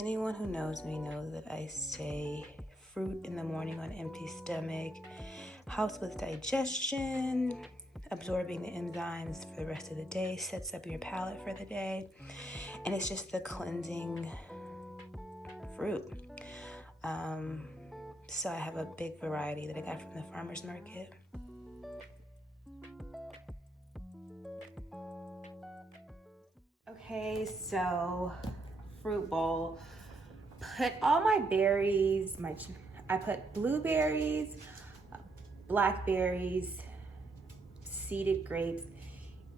Anyone who knows me knows that I say fruit in the morning on empty stomach helps with digestion, absorbing the enzymes for the rest of the day, sets up your palate for the day, and it's just the cleansing fruit. So I have a big variety that I got from the farmer's market. Okay, so fruit bowl. Put all my berries, I put blueberries, blackberries, seeded grapes,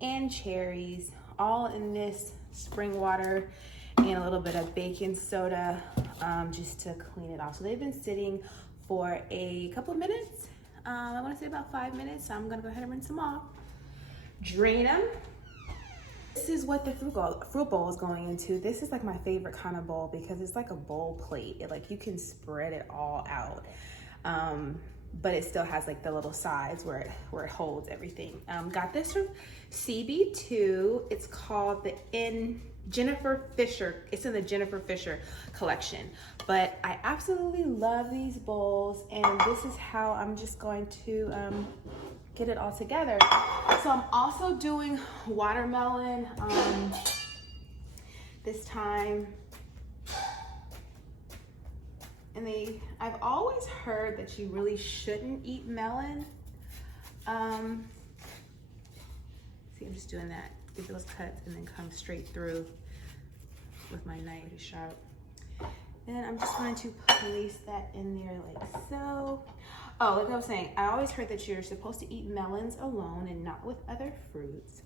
and cherries, all in this spring water and a little bit of baking soda just to clean it off. So they've been sitting for a couple of minutes. I want to say about 5 minutes. So I'm gonna go ahead and rinse them off. Drain them. This is what the fruit bowl is going into. This is like my favorite kind of bowl because it's like a bowl plate. Like you can spread it all out, but it still has like the little sides where it holds everything. Got this from CB2. It's called the Jennifer Fisher. It's in the Jennifer Fisher collection. But I absolutely love these bowls, and this is how I'm just going to get it all together. So I'm also doing watermelon this time. And I've always heard that you really shouldn't eat melon. See, I'm just doing that. Get those cuts and then come straight through with my knife pretty sharp. And I'm just going to place that in there like so. Oh, like I was saying, I always heard that you're supposed to eat melons alone and not with other fruits.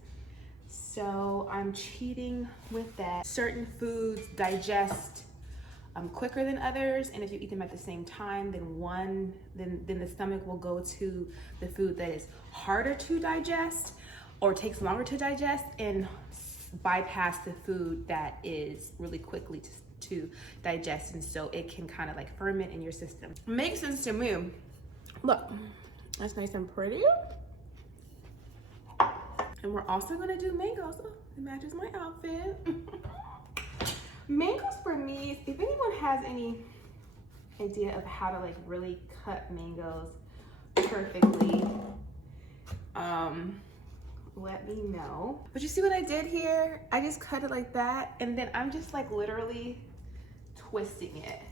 So I'm cheating with that. Certain foods digest quicker than others, and if you eat them at the same time, then the stomach will go to the food that is harder to digest or takes longer to digest and bypass the food that is really quickly to digest, and so it can kind of like ferment in your system. Makes sense to me. Look, that's nice and pretty. And we're also gonna do mangoes. Oh, it matches my outfit. Mangoes for me, if anyone has any idea of how to like really cut mangoes perfectly, let me know. But you see what I did here? I just cut it like that, and then I'm just like literally twisting it.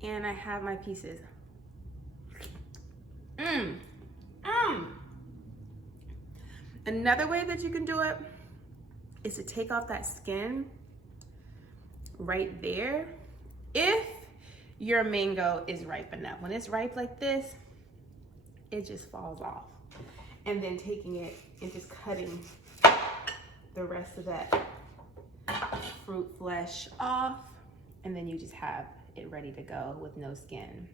And I have my pieces. Another way that you can do it is to take off that skin right there if your mango is ripe enough. When it's ripe like this, it just falls off. And then taking it and just cutting the rest of that fruit flesh off, and then you just have it ready to go with no skin.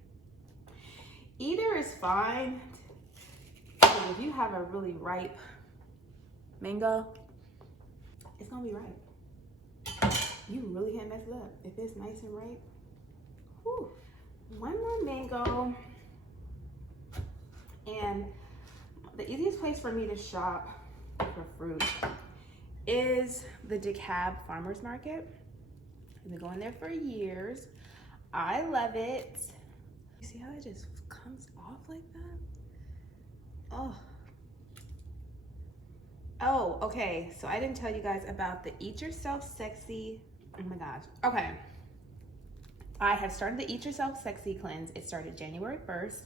Either is fine. If you have a really ripe mango, it's gonna be ripe. You really can't mess it up. If it's nice and ripe, whew. One more mango. And the easiest place for me to shop for fruit is the DeKalb Farmers Market. I've been going there for years. I love it. You see how it just comes off like that? Oh, okay. So I didn't tell you guys about the Eat Yourself Sexy. Oh my gosh. Okay. I have started the Eat Yourself Sexy cleanse. It started January 1st.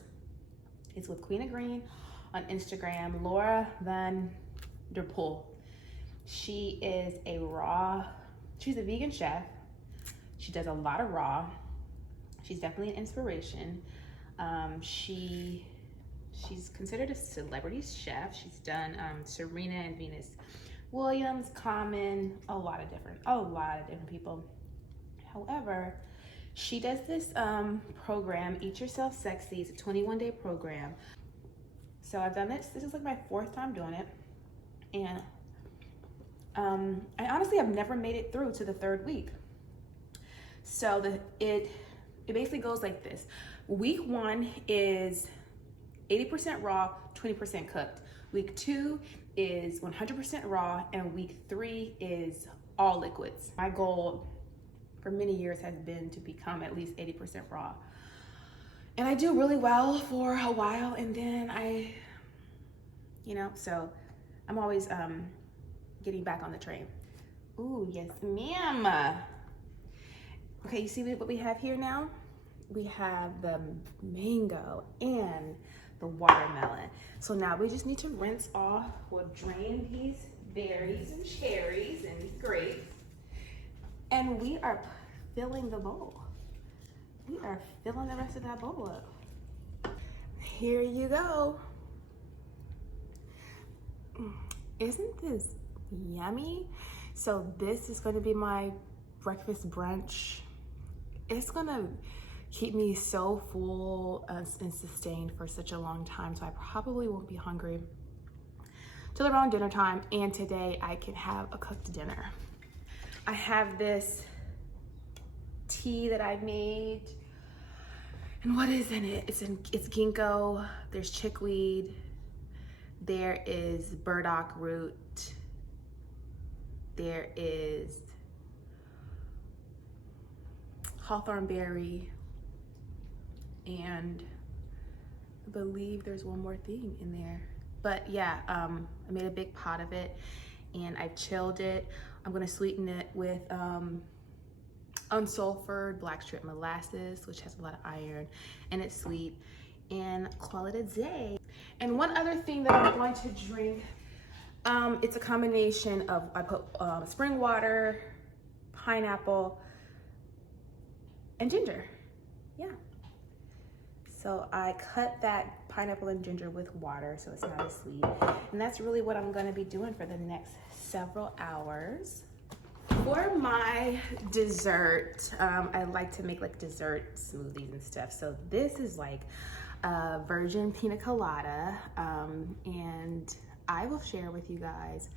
It's with Queen of Green on Instagram, Laura Van Der Poel. She is she's a vegan chef. She does a lot of raw. She's definitely an inspiration. She's considered a celebrity chef. She's done Serena and Venus Williams, Common, a lot of different people. However, she does this program, Eat Yourself Sexy. It's a 21-day program. So I've done this. This is like my 4th time doing it. And I honestly have never made it through to the 3rd week. So it basically goes like this. Week 1 is 80% raw, 20% cooked. Week 2 is 100% raw, and week 3 is all liquids. My goal for many years has been to become at least 80% raw. And I do really well for a while, and then so I'm always getting back on the train. Ooh, yes, ma'am. Okay, you see what we have here now? We have the mango and the watermelon. So now we just need to rinse off. We'll drain these berries and cherries and grapes. And we are filling the bowl. We are filling the rest of that bowl up. Here you go. Isn't this yummy? So this is gonna be my breakfast brunch. It's gonna keep me so full and sustained for such a long time, so I probably won't be hungry till around dinner time, and today I can have a cooked dinner. I have this tea that I made, and what is in it? It's ginkgo, there's chickweed, there is burdock root, there is hawthorn berry, and I believe there's one more thing in there. But yeah, I made a big pot of it and I chilled it. I'm gonna sweeten it with unsulfured black strip molasses, which has a lot of iron and it's sweet, and call it a day. And one other thing that I'm going to drink, it's a combination of, I put spring water, pineapple, and ginger. Yeah. So I cut that pineapple and ginger with water so it's not as sweet. And that's really what I'm gonna be doing for the next several hours. For my dessert, I like to make like dessert smoothies and stuff. So this is like a virgin pina colada, and I will share with you guys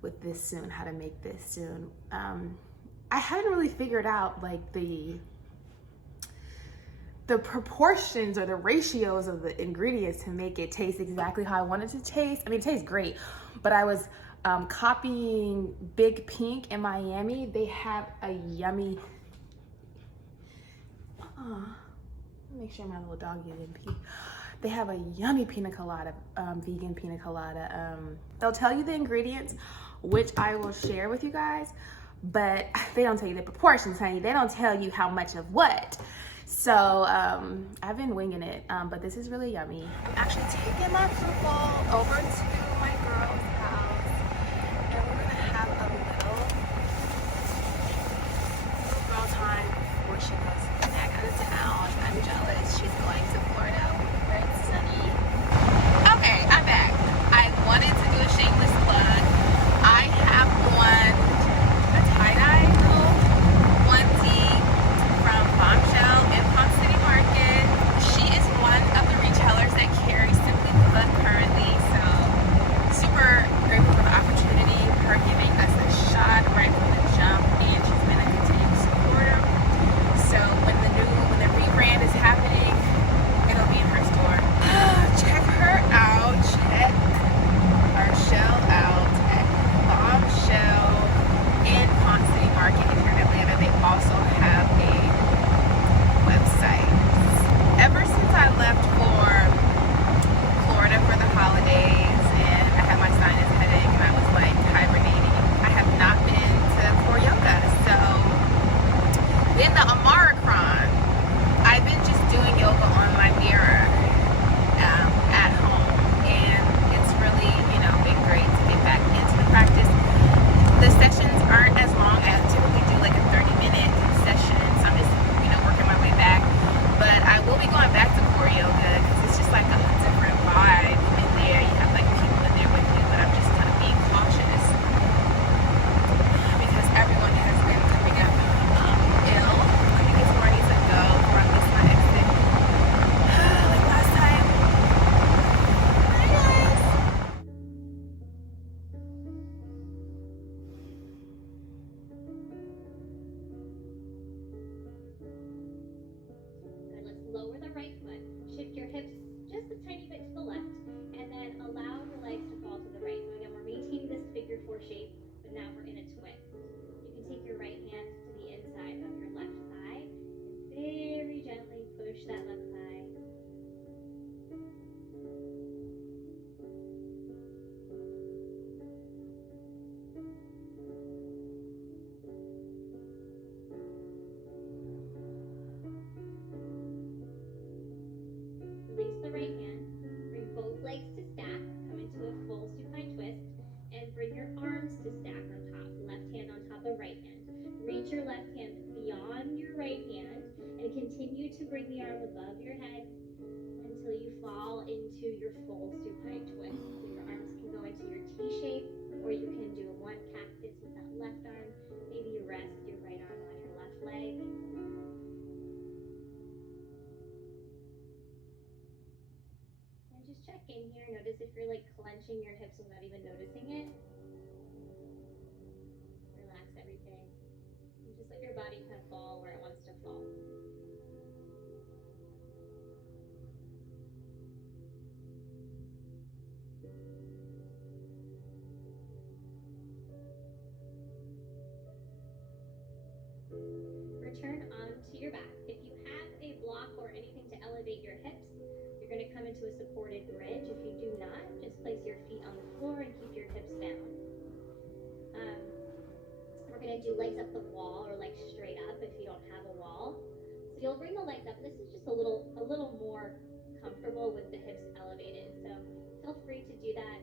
with this soon, how to make this soon. I haven't really figured out like the proportions or the ratios of the ingredients to make it taste exactly how I want it to taste. I mean, it tastes great, but I was copying Big Pink in Miami. They have a yummy, make sure my little doggy didn't pee. They have a yummy pina colada, vegan pina colada. They'll tell you the ingredients, which I will share with you guys, but they don't tell you the proportions, honey. They don't tell you how much of what. So I've been winging it, but this is really yummy. I'm actually taking my football over to my girl's house, and we're gonna have a little girl time before she goes back out of town. I'm jealous. She's going to Florida where it's sunny. Okay, I'm back. I wanted to do a shameless plug. I have one, a tie-dye onesie from Bombshell in Palm City Market. She is one of the retailers that carries Simply Put currently, so super grateful for the opportunity, her giving us a shot right from the jump, and she's been a continued supporter. So when the rebrand is happening, it'll be in her store. Check her out. Check our shell out at Bombshell in Palm City Market in here in Atlanta. They also have a website. Ever since I left for Florida for the holidays and I had my sinus headache and I was like hibernating, I have not been to core yoga. So in the Omicron, I've been just doing yoga on my mirror at home, and it's really, been great to get back into the practice. The sessions aren't as long. I typically do like a 30-minute session, so I'm just, working my way back. But I will be going back to core yoga because it's just like a different vibe in there. You have like people in there with you, but I'm just kind of being cautious because everyone has been coming up ill. I think it's where I need to go before I miss my exit. Like last time. Bye guys. Good. Let's lower the right foot. Shift your hips just a tiny bit to the left, and then allow the legs to fall to the right. So we get more figure 4 shape, but now we're in a twist. You can take your right hand to the inside of your left thigh and very gently push that left thigh. Release the right hand, bring both legs to stack, come into a full supine twist, and bring your arms to stack on top, left hand on top of right hand. Reach your left hand beyond your right hand and continue to bring the arm above your head until you fall into your full supine twist. So your arms can go into your T shape, or you can do a one cactus with that left arm. Maybe you rest your right arm on your left leg. And just check in here. Notice if you're like clenching your hips without even noticing it. Relax everything. And just let your body kind of fall where it wants to fall. Return onto your back. If you have a block or anything to elevate your hips, you're going to come into a supported bridge. If you do not, just place your feet on the floor and keep your hips down. We're going to do legs up the wall or legs straight up if you don't have a wall. So you'll bring the legs up. This is just a little more comfortable with the hips elevated. So feel free to do that.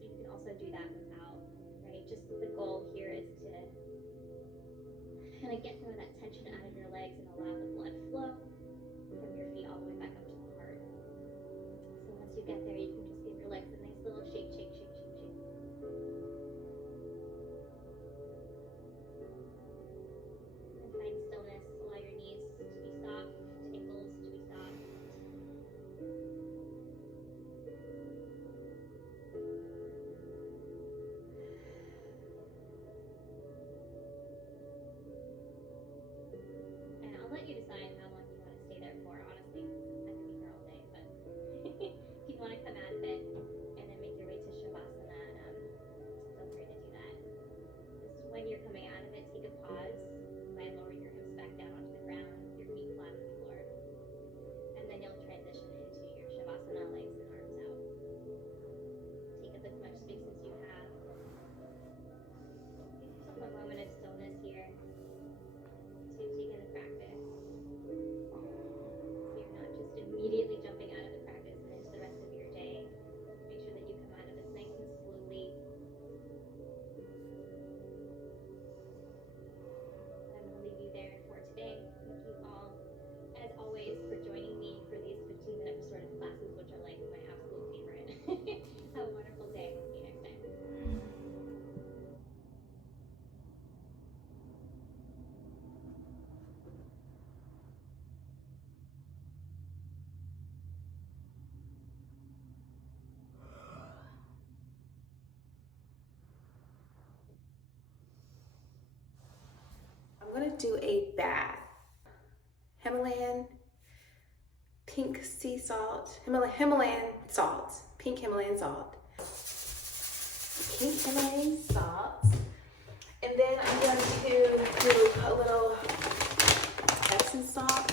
You can also do that without, right? Just the goal here is to kind of get some of that tension out of your legs and allow the blood flow from your feet all the way back up to the heart. So once you get there, you can just give your legs a nice little shake, shake, shake, shake, shake. And find stillness. Allow your knees to be soft, ankles to be soft. And I'll let you decide how long you want to stay there for. Honestly, I could be here all day, but if you want to come out of it and then make your way to Shavasana, feel free to do that. Just when you're coming out of it, take a pause by lowering your hips back down onto the ground, your feet flat on the floor. And then you'll transition into your Shavasana, legs and arms out. Take up as much space as you have. Give yourself a moment of stillness here to take in the practice. So you're not just immediately jumping out of the practice and into the rest of your day. Make sure that you come out of this nice and slowly. I'm going to leave you there for today. Thank you all, as always, for joining me for these 15-minute restorative classes, which are like my absolute favorite. Have a wonderful day. See you next time. I'm gonna do a bath. Himalayan pink sea salt, Himalayan salt, pink Himalayan salt. Pink Himalayan salt. And then I'm going to do a little Epsom salt.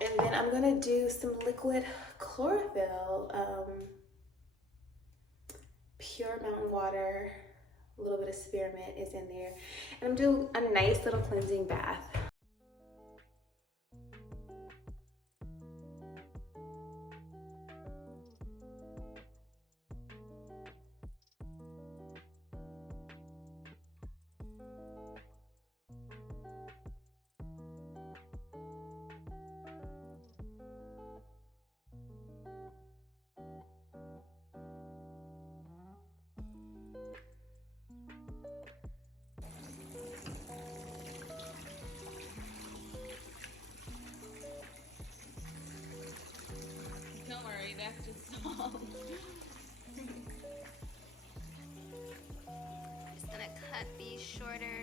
And then I'm gonna do some liquid chlorophyll, pure mountain water. A little bit of spearmint is in there. And I'm doing a nice little cleansing bath. Don't worry, that's just salt. Just gonna cut these shorter.